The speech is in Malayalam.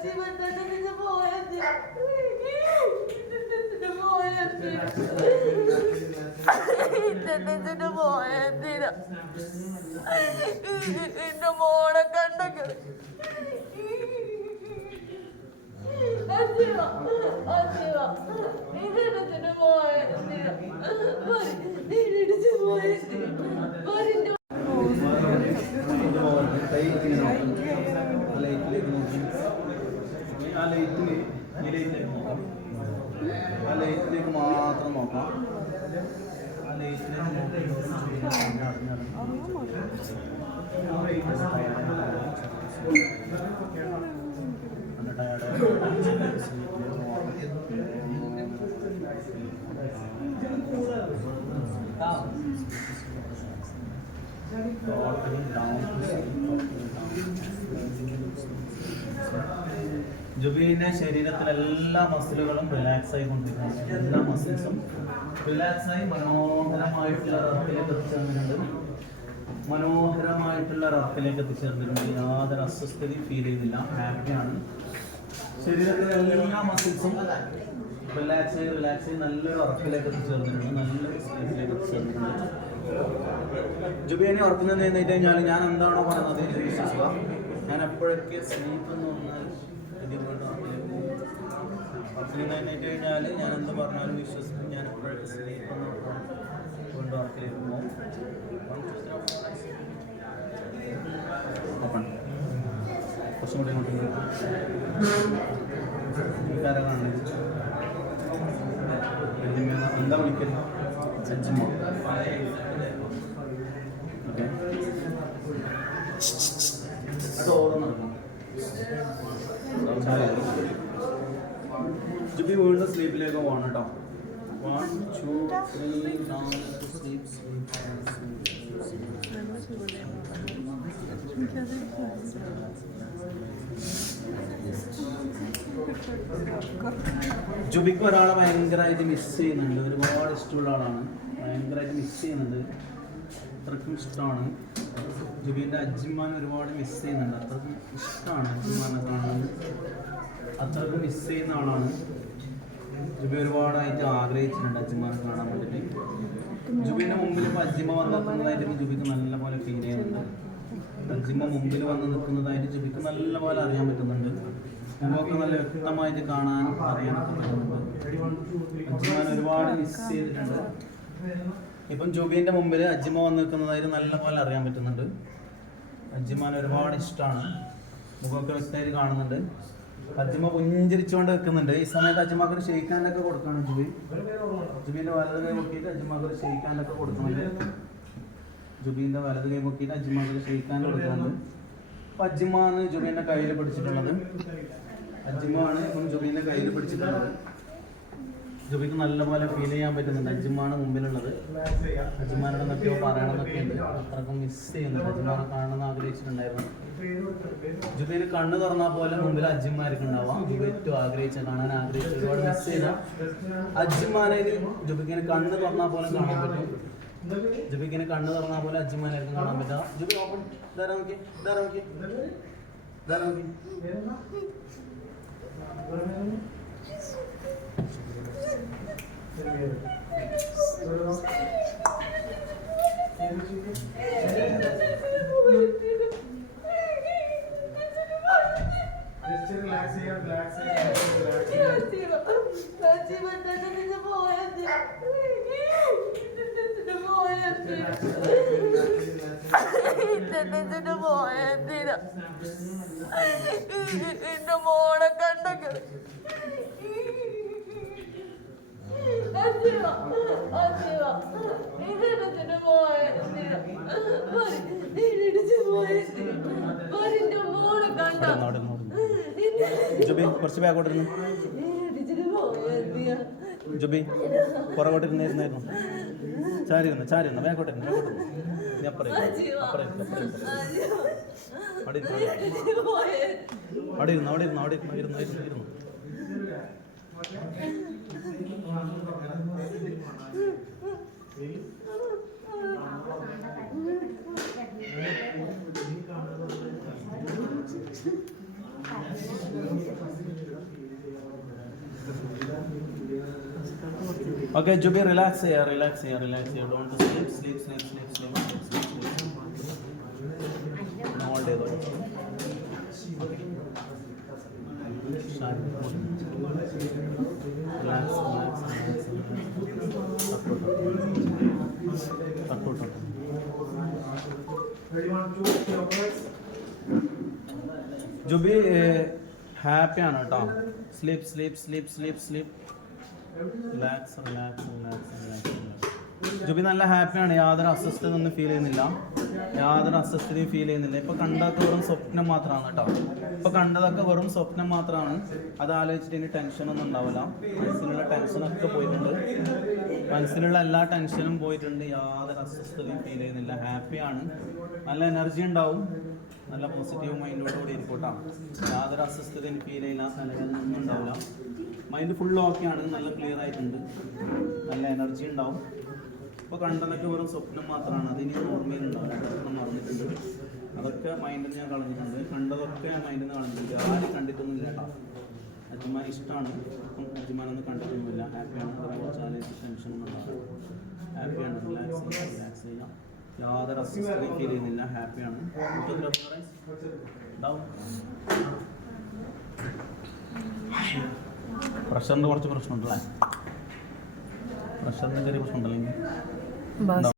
ഇതിന്റെ പോയതിനാ എന്റെ മോളെ കണ്ടെങ്കിൽ അച്ഛാ അച്ഛാ ഇതിന്റെ പോയതിനാ ഇതിന്റെ പോയതിനാ വരിന്റെ ലൈറ്റിലേക്ക് നോക്കി. ആ ലൈറ്റിന് ഈ ലൈറ്റിലേക്ക് ആ ലൈറ്റിലേക്ക് മാത്രം നോക്കാം. ആ ലൈറ്റിലേക്ക് ജുബീന്റെ ശരീരത്തിലെ എല്ലാ മസിലുകളും റിലാക്സ് ആയി ആയിക്കൊണ്ടിരിക്കുന്നു. എല്ലാ മസിൽസും റിലാക്സ് ആയി മനോഹരമായിട്ടുള്ള റഫിലേക്ക് എത്തിച്ചേർന്നിട്ടുണ്ട്. മനോഹരമായിട്ടുള്ള റഫിലേക്ക് എത്തിച്ചേർന്നിട്ടുണ്ട്. യാതൊരു അസ്വസ്ഥതയും ഫീൽ ചെയ്യുന്നില്ല. ഹാപ്പിയാണ് ശരീരത്തിലെ എല്ലാ മസിൽസും റിലാക്സ് ആയി റിലാക്സ് ആയി നല്ലൊരു ഉറപ്പിലേക്ക് എത്തിച്ചേർന്നിട്ടുണ്ട്. നല്ലൊരു സ്പേസിലേക്ക് എത്തിച്ചേർന്നിട്ടുണ്ട്. ജുബിയനെ ഉറക്കുന്നത് കഴിഞ്ഞാൽ ഞാൻ എന്താണോ പറയുന്നത് വിശ്വസിക്കുക. ഞാൻ എപ്പോഴൊക്കെ സ്ലീപ്പ് എന്ന് പറഞ്ഞാൽ ഇതിങ്ങോട്ട് ഉറപ്പിൽ എഴുന്നേറ്റ് കഴിഞ്ഞാൽ ഞാൻ എന്ത് പറഞ്ഞാലും വിശ്വസിക്കും ഞാൻ കൊണ്ട് കാണുന്നത് എന്താ വിളിക്കുന്നത്? സജ്ജിമോ ഓക്കെ അത് ഓർമ്മ ജുബി വീണ്ടും സ്ലീപ്പിലേക്ക് പോകണം കേട്ടോ വൺ ടു ത്രീ ജുബിക്ക് ഒരാളെ ഭയങ്കരമായിട്ട് മിസ് ചെയ്യുന്നുണ്ട്. ഒരുപാട് ഇഷ്ടമുള്ള ആളാണ്. ഭയങ്കരമായിട്ട് മിസ് ചെയ്യുന്നുണ്ട്. അത്രക്കും ഇഷ്ടമാണ്. ജുബിന്റെ അജ്ജിമാൻ ഒരുപാട് മിസ് ചെയ്യുന്നുണ്ട്. അത്രക്കും ഇഷ്ടമാണ് അജ്ജിമാനെ കാണാൻ. അത്രക്കും മിസ് ചെയ്യുന്ന ആളാണ്. ജുബി ഒരുപാടായിട്ട് ആഗ്രഹിച്ചിട്ടുണ്ട് അജിമാനെ കാണാൻ വേണ്ടിയിട്ട് ജുബിന്റെ മുമ്പിൽ ഇപ്പോൾ അജിമ വന്ന് നിൽക്കുന്നതായിട്ട് ജുബിക്ക് നല്ല ഫീൽ ചെയ്യുന്നുണ്ട്. അജിമ മുമ്പിൽ വന്ന് നിൽക്കുന്നതായിട്ട് ജുബിക്ക് നല്ല അറിയാൻ പറ്റുന്നുണ്ട്. മുമ്പൊക്കെ നല്ല വ്യക്തമായിട്ട് കാണാനും അറിയാനൊക്കെ പറ്റുന്നുണ്ട്. അജിമാൻ ഒരുപാട് മിസ് ചെയ്തിട്ടുണ്ട്. ഇപ്പം ജുബിന്റെ മുമ്പിൽ അജിമ വന്ന് നിൽക്കുന്നതായിട്ട് നല്ല പോലെ അറിയാൻ പറ്റുന്നുണ്ട്. അജിമാൻ ഒരുപാട് ഇഷ്ടമാണ് മുഖമൊക്കെ വ്യക്തമായിട്ട് കാണുന്നുണ്ട്. അജ്ജിമ പുഞ്ചിരിച്ചുകൊണ്ട് വെക്കുന്നുണ്ട് ഈ സമയത്ത് അജ്ജിമാക്ക് ഒരു ഷെയ്ക്കാനൊക്കെ കൊടുക്കണം ജുബി. ജുബീന്റെ വലത് കൈ മുക്കിയിട്ട് അജ്ജിമാക്ക് ഒരു ഷെയ്ക്കാനൊക്കെ കൊടുക്കുന്നുണ്ട്. ജുബീന്റെ വലത് കൈ മുക്കിയിട്ട് അജ്ജിമാക്ക് ഒരു കൊടുക്കുന്നുണ്ട്. അപ്പൊ അജ്ജിമാണ് ജുബീന്റെ കയ്യിൽ പിടിച്ചിട്ടുള്ളത്. അജ്ജിമാണ് ഇപ്പം ജുബീന്റെ കയ്യിൽ പിടിച്ചിട്ടുള്ളത്. ജുബിക്ക് നല്ലപോലെ ഫീൽ ചെയ്യാൻ പറ്റുന്നുണ്ട്. അജിമാണ് മുമ്പിലുള്ളത്. അജിമാനോട് എന്നൊക്കെയോ പറയണമെന്നൊക്കെ ഉണ്ട് അത്രക്കും മിസ് ചെയ്യുന്നുണ്ട്. അജിമാനെ കാണണമെന്ന് ആഗ്രഹിച്ചിട്ടുണ്ടായിരുന്നു. ജുബൈന് കണ്ണ് തുറന്നാൽ പോലെ മുമ്പിൽ അജിമാർക്ക് ഉണ്ടാവാം ജുബി ഏറ്റവും ആഗ്രഹിച്ച കാണാൻ ആഗ്രഹിച്ച ഒരുപാട് മിസ് ചെയ്ത അജ്മാനെ ജുബിക്കിന് കണ്ണ് തുറന്നാൽ പോലെ കാണാൻ പറ്റും. ജുബിക്കിന് കണ്ണ് തുറന്നാൽ പോലെ അജിമാനായിരിക്കും കാണാൻ പറ്റാം ജുബി ഓപ്പൺ ഇതാരാ നോക്കി ഇതാരാ Here. ഇതിന്റെ പോയതിനാ എന്റെ മോളെ കണ്ടെങ്കിൽ ഇരുന്നു ബാക്കോട്ട് ഇരുന്നു ജുബി ഇരുന്നു ഇനി ചാരിയിരുന്നു ഇരിക്ക്. അപ്പുറം ബാക്കോട്ടിരുന്നു അപ്പുറം ഇരിക്ക്. അവിടെ ഇരുന്നു അവിടെ ഇരുന്നു അവിടെ ഇരുന്നു ഇരുന്നു ഇരുന്നു ഇരുന്നു ഓക്കെ ജുബി റിലാക്സ് ചെയ്യുക റിലാക്സ് ചെയ്യുക റിലാക്സ് ചെയ്യുക don't sleep sleep sleep sleep sleep sleep hold ചെയ്തോളൂ ജുബി ഹാപ്പിയാണ് കേട്ടോ sleep sleep sleep sleep sleep. Relax relax relax relax Jubi നല്ല ഹാപ്പിയാണ് യാതൊരു അസ്വസ്ഥത ഒന്നും ഫീൽ ചെയ്യുന്നില്ല. യാതൊരു അസ്വസ്ഥതയും ഫീൽ ചെയ്യുന്നില്ല. ഇപ്പൊ കണ്ടതൊക്കെ വെറും സ്വപ്നം മാത്രമാണ് കേട്ടോ. ഇപ്പൊ കണ്ടതൊക്കെ വെറും സ്വപ്നം മാത്രമാണ്. അത് ആലോചിച്ചിട്ട് ഇനി ടെൻഷനൊന്നും ഉണ്ടാവില്ല. മനസ്സിലുള്ള ടെൻഷനൊക്കെ പോയിട്ടുണ്ട്. മനസ്സിലുള്ള എല്ലാ ടെൻഷനും പോയിട്ടുണ്ട്. യാതൊരു അസ്വസ്ഥതയും ഫീൽ ചെയ്യുന്നില്ല. ഹാപ്പിയാണ് നല്ല എനർജി ഉണ്ടാവും. നല്ല പോസിറ്റീവ് മൈൻഡോട് കൂടി ഇരിക്കോട്ടാ യാതൊരു അസ്വസ്ഥതയും ഫീൽ ചെയ്യില്ല ഒന്നും ഉണ്ടാവില്ല. മൈൻഡ് ഫുൾ ആണ്. നല്ല ക്ലിയർ ആയിട്ടുണ്ട്. നല്ല എനർജി ഉണ്ടാവും. ഇപ്പോൾ കണ്ടതൊക്കെ വെറും സ്വപ്നം മാത്രമാണ്. അതിനി ഓർമ്മയിലുണ്ടാവും സ്വപ്നം മറന്നിട്ടുണ്ട്. അതൊക്കെ മൈൻഡിൽ ഞാൻ കളഞ്ഞിട്ടുണ്ട്. കണ്ടതൊക്കെ മൈൻഡിൽ നിന്ന് കളഞ്ഞിട്ടുണ്ട്. ആരും കണ്ടിട്ടൊന്നുമില്ല അജ്മാൻ ഇഷ്ടമാണ് ഇപ്പം അജ്മാനൊന്നും കണ്ടിട്ടൊന്നുമില്ല. ഹാപ്പിയാണ് ചാലേജ് ടെൻഷനൊന്നും ഉണ്ടാവില്ല. ഹാപ്പിയാണ് റിലാക്സ് ചെയ്യാം റിലാക്സ് ചെയ്യാം യാതൊരു അസ്വസ്ഥതയും ഫീൽ ചെയ്യുന്നില്ല. ഹാപ്പിയാണ് പ്രഷറിന്റെ കുറച്ച് പ്രശ്നമുണ്ടല്ലേ? പ്രഷറിന്റെ ചെറിയ പ്രശ്നമുണ്ടല്ലെങ്കിൽ বাস